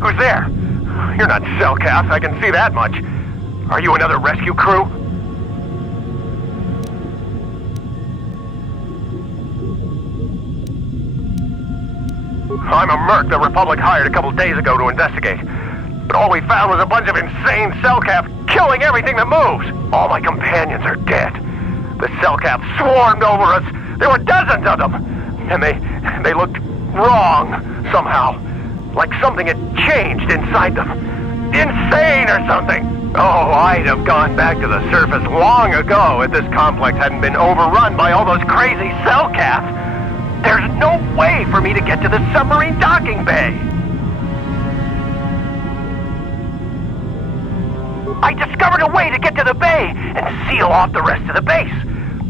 Who's there? You're not Cellcast, I can see that much. Are you another rescue crew? I'm a merc the Republic hired a couple days ago to investigate. But all we found was a bunch of insane Cellcaps killing everything that moves. All my companions are dead. The Cellcaps swarmed over us. There were dozens of them. And they looked wrong, somehow. Like something had changed inside them. Insane or something. Oh, I'd have gone back to the surface long ago if this complex hadn't been overrun by all those crazy Cellcaps. There's no way for me to get to the submarine docking bay. I discovered a way to get to the bay and seal off the rest of the base.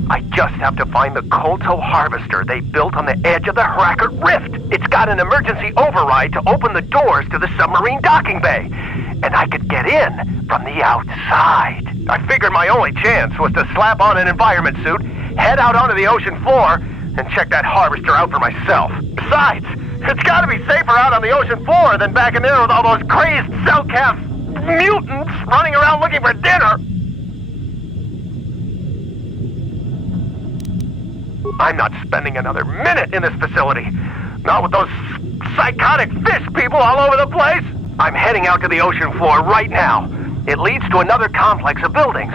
I just have to find the Kolto harvester they built on the edge of the Firaxa rift. It's got an emergency override to open the doors to the submarine docking bay. And I could get in from the outside. I figured my only chance was to slap on an environment suit, head out onto the ocean floor, and check that harvester out for myself. Besides, it's gotta be safer out on the ocean floor than back in there with all those crazed Cellcast mutants running around looking for dinner. I'm not spending another minute in this facility. Not with those psychotic fish people all over the place. I'm heading out to the ocean floor right now. It leads to another complex of buildings.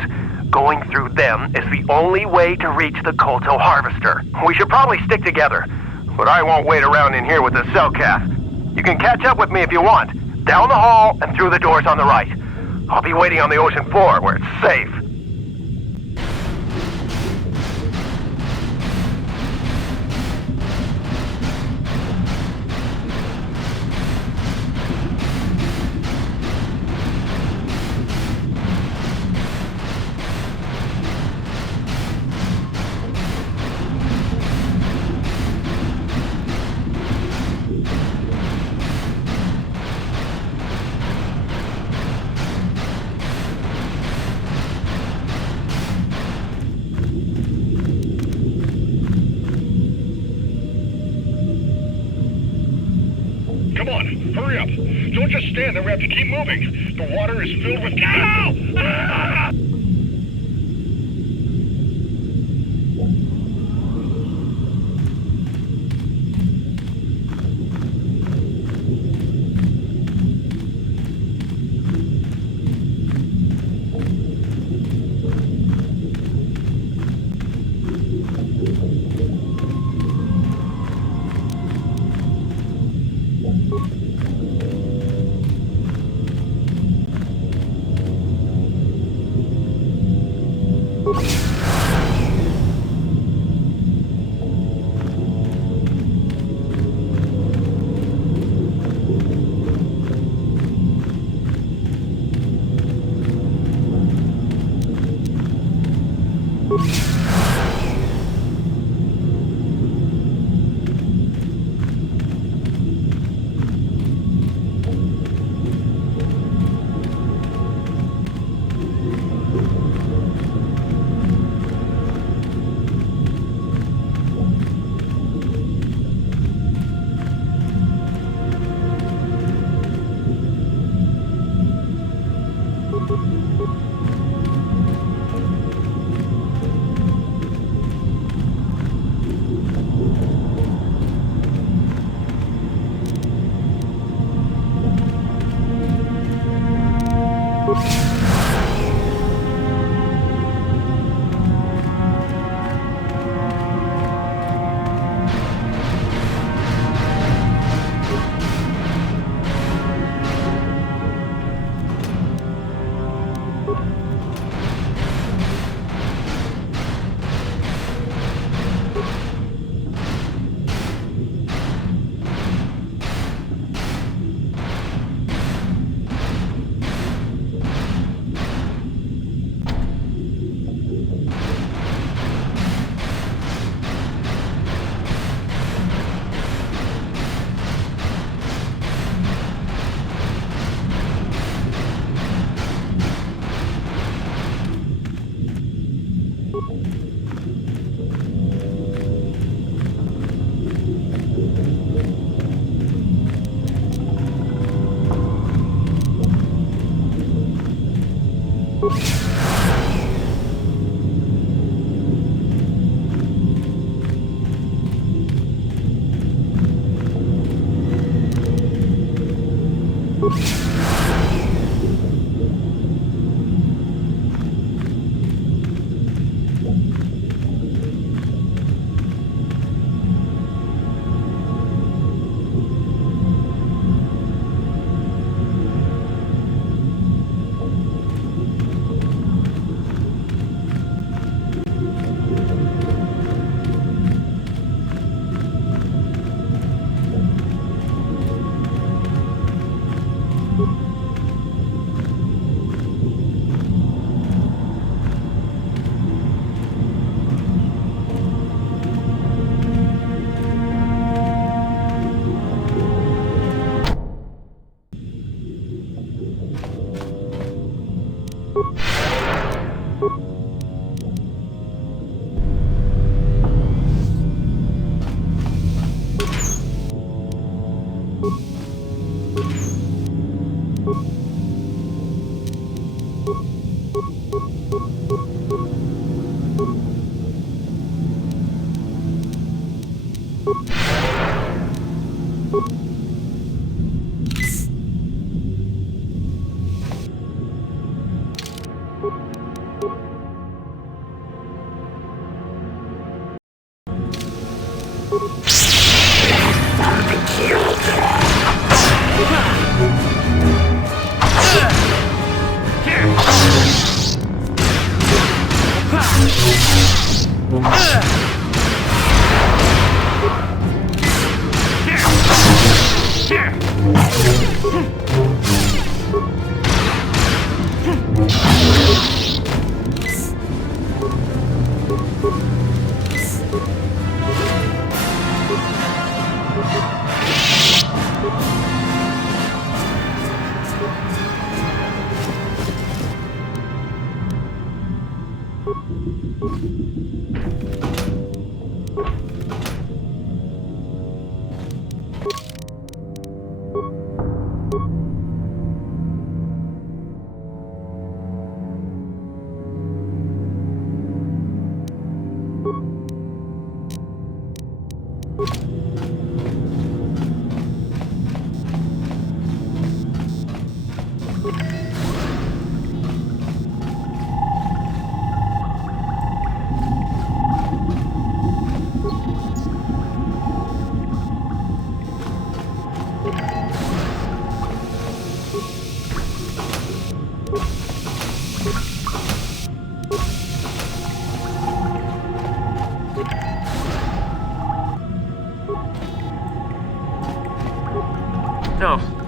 Going through them is the only way to reach the Kolto harvester. We should probably stick together, but I won't wait around in here with the Cellcast. You can catch up with me if you want. Down the hall and through the doors on the right. I'll be waiting on the ocean floor where it's safe. Come on, hurry up. Don't just stand there, we have to keep moving. The water is filled with... Ow! Ah!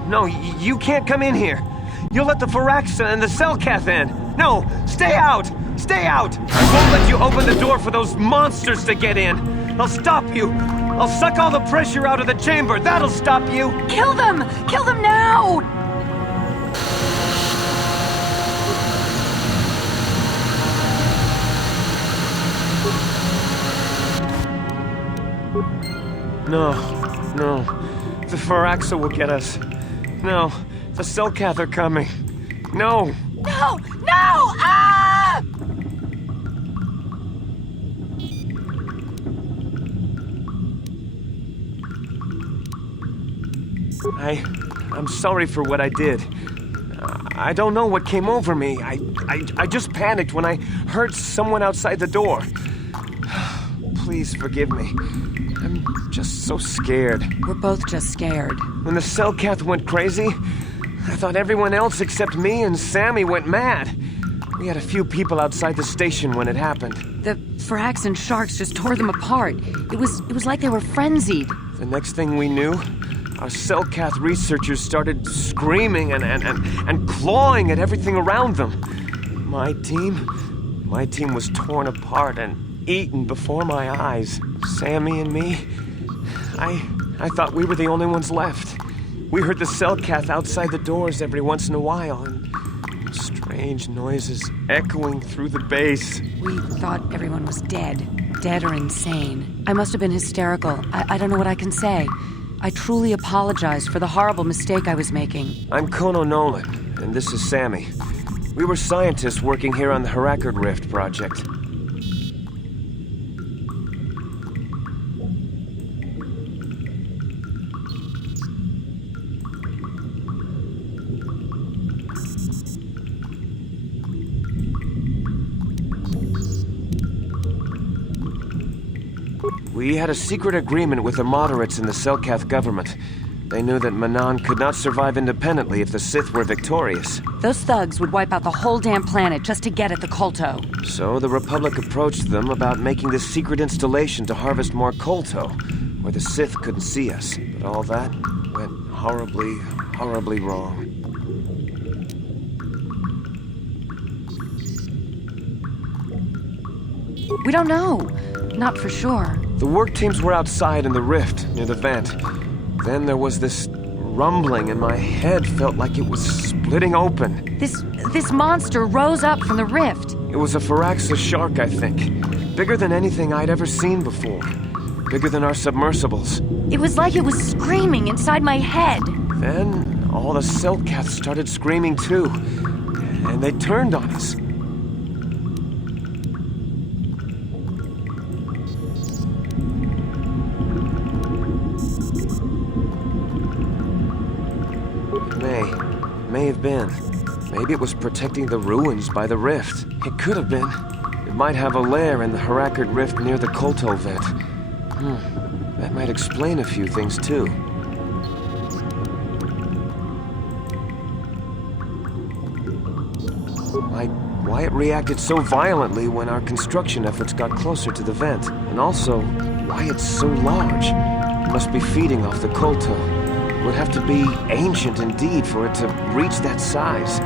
No, you can't come in here. You'll let the Firaxa and the Cellcath in. No, stay out! Stay out! I won't let you open the door for those monsters to get in. I'll stop you. I'll suck all the pressure out of the chamber. That'll stop you. Kill them! Kill them now! No. The Firaxa will get us. No, the Cellcath are coming. No! No! No! Ah! I'm sorry for what I did. I don't know what came over me. I just panicked when I heard someone outside the door. Please forgive me. I'm just so scared. We're both just scared. When the Cellcath went crazy, I thought everyone else except me and Sammy went mad. We had a few people outside the station when it happened. The Firaxa and sharks just tore them apart. It was like they were frenzied. The next thing we knew, our Cellcath researchers started screaming and clawing at everything around them. My team was torn apart and eaten before my eyes. Sammy and me, I thought we were the only ones left. We heard the Cellcath outside the doors every once in a while, and strange noises echoing through the base. We thought everyone was dead or insane. I must have been hysterical. I don't know what I can say. I truly apologize for the horrible mistake I was making. I'm Kono Nolan, and this is Sammy. We were scientists working here on the Firaxa Rift project. We had a secret agreement with the moderates in the Selkath government. They knew that Manan could not survive independently if the Sith were victorious. Those thugs would wipe out the whole damn planet just to get at the Kolto. So the Republic approached them about making this secret installation to harvest more Kolto, where the Sith couldn't see us. But all that went horribly, horribly wrong. We don't know. Not for sure. The work teams were outside in the rift, near the vent. Then there was this rumbling and my head felt like it was splitting open. This monster rose up from the rift. It was a Firaxa shark, I think. Bigger than anything I'd ever seen before. Bigger than our submersibles. It was like it was screaming inside my head. Then all the Selkaths started screaming too. And they turned on us. May have been. Maybe it was protecting the ruins by the rift. It could have been. It might have a lair in the Firaxa Rift near the Kolto vent. That might explain a few things too. Like why it reacted so violently when our construction efforts got closer to the vent. And also, why it's so large. It must be feeding off the Kolto. It would have to be ancient indeed for it to reach that size,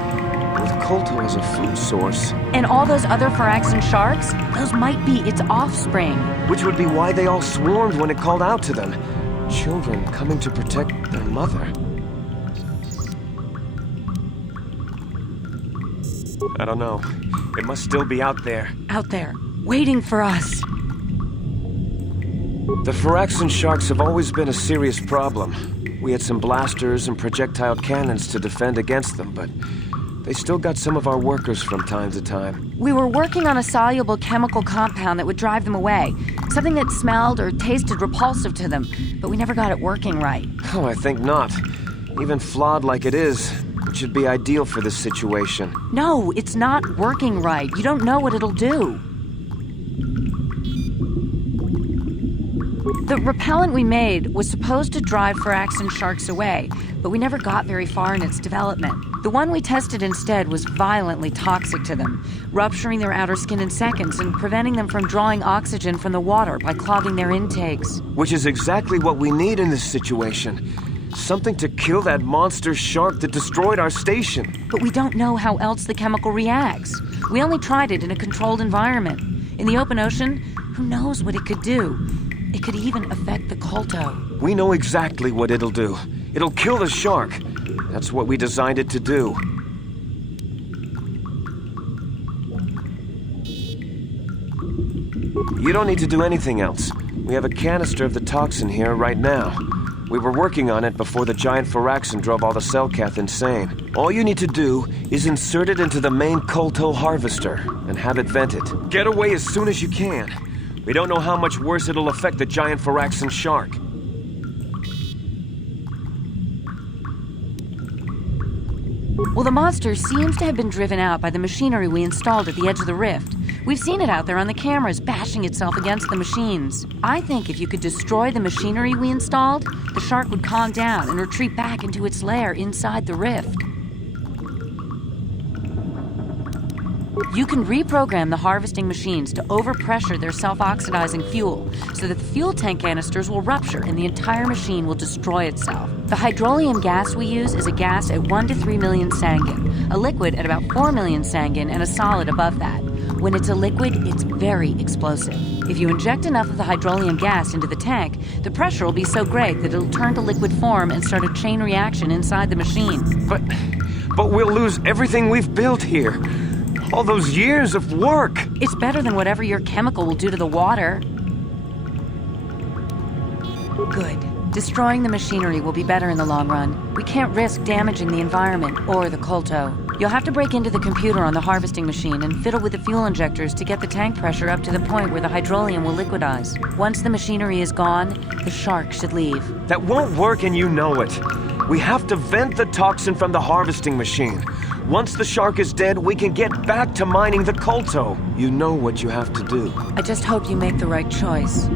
with Kolto as a food source. And all those other Firaxan sharks, those might be its offspring. Which would be why they all swarmed when it called out to them. Children coming to protect their mother. I don't know. It must still be out there. Out there, waiting for us. The Firaxan sharks have always been a serious problem. We had some blasters and projectile cannons to defend against them, but they still got some of our workers from time to time. We were working on a soluble chemical compound that would drive them away. Something that smelled or tasted repulsive to them, but we never got it working right. Oh, I think not. Even flawed like it is, it should be ideal for this situation. No, it's not working right. You don't know what it'll do. The repellent we made was supposed to drive Firaxan sharks away, but we never got very far in its development. The one we tested instead was violently toxic to them, rupturing their outer skin in seconds and preventing them from drawing oxygen from the water by clogging their intakes. Which is exactly what we need in this situation. Something to kill that monster shark that destroyed our station. But we don't know how else the chemical reacts. We only tried it in a controlled environment. In the open ocean, who knows what it could do? It could even affect the Kolto. We know exactly what it'll do. It'll kill the shark. That's what we designed it to do. You don't need to do anything else. We have a canister of the toxin here right now. We were working on it before the giant Firaxan drove all the Selkath insane. All you need to do is insert it into the main Kolto harvester and have it vented. Get away as soon as you can. We don't know how much worse it'll affect the giant Firaxan shark. Well, the monster seems to have been driven out by the machinery we installed at the edge of the rift. We've seen it out there on the cameras, bashing itself against the machines. I think if you could destroy the machinery we installed, the shark would calm down and retreat back into its lair inside the rift. You can reprogram the harvesting machines to overpressure their self-oxidizing fuel so that the fuel tank canisters will rupture and the entire machine will destroy itself. The hydrolium gas we use is a gas at 1 to 3 million Sangin, a liquid at about 4 million Sangin, and a solid above that. When it's a liquid, it's very explosive. If you inject enough of the hydrolium gas into the tank, the pressure will be so great that it'll turn to liquid form and start a chain reaction inside the machine. But we'll lose everything we've built here. All those years of work. It's better than whatever your chemical will do to the water. Good. Destroying the machinery will be better in the long run. We can't risk damaging the environment or the Kolto. You'll have to break into the computer on the harvesting machine and fiddle with the fuel injectors to get the tank pressure up to the point where the hydrolium will liquidize. Once the machinery is gone, the shark should leave. That won't work and you know it. We have to vent the toxin from the harvesting machine. Once the shark is dead, we can get back to mining the colto. You know what you have to do. I just hope you make the right choice.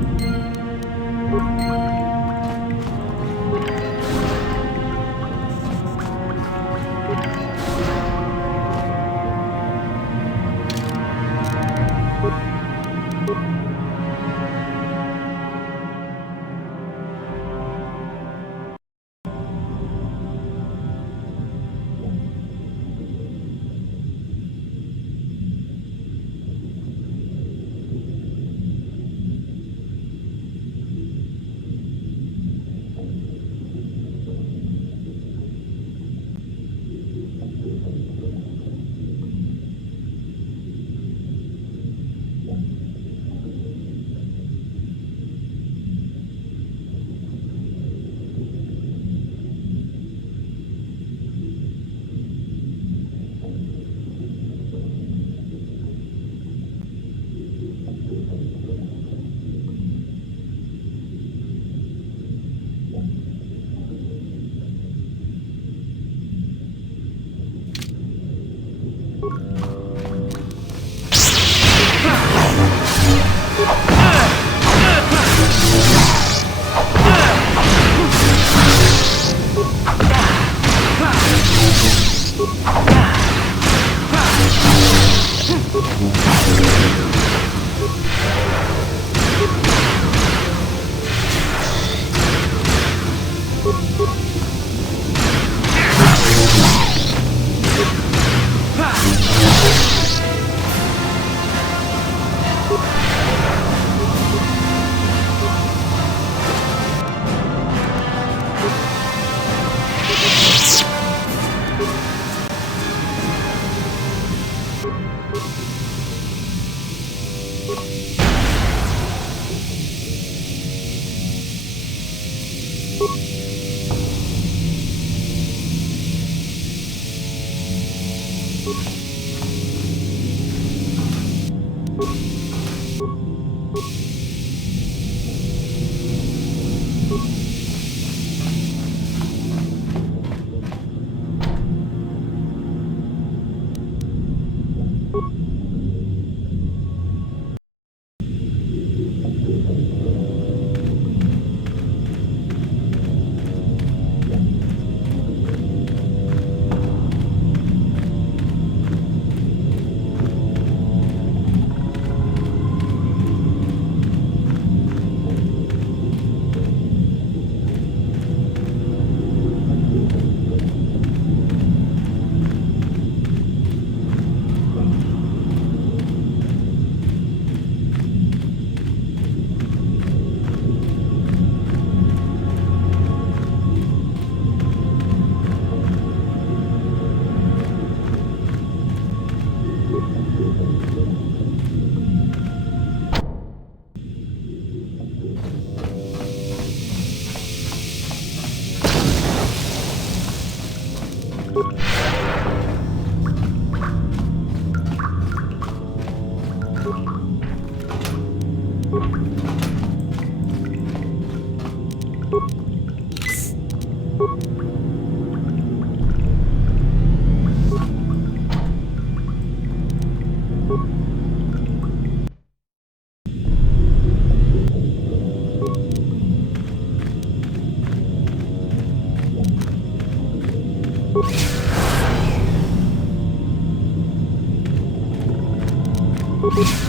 you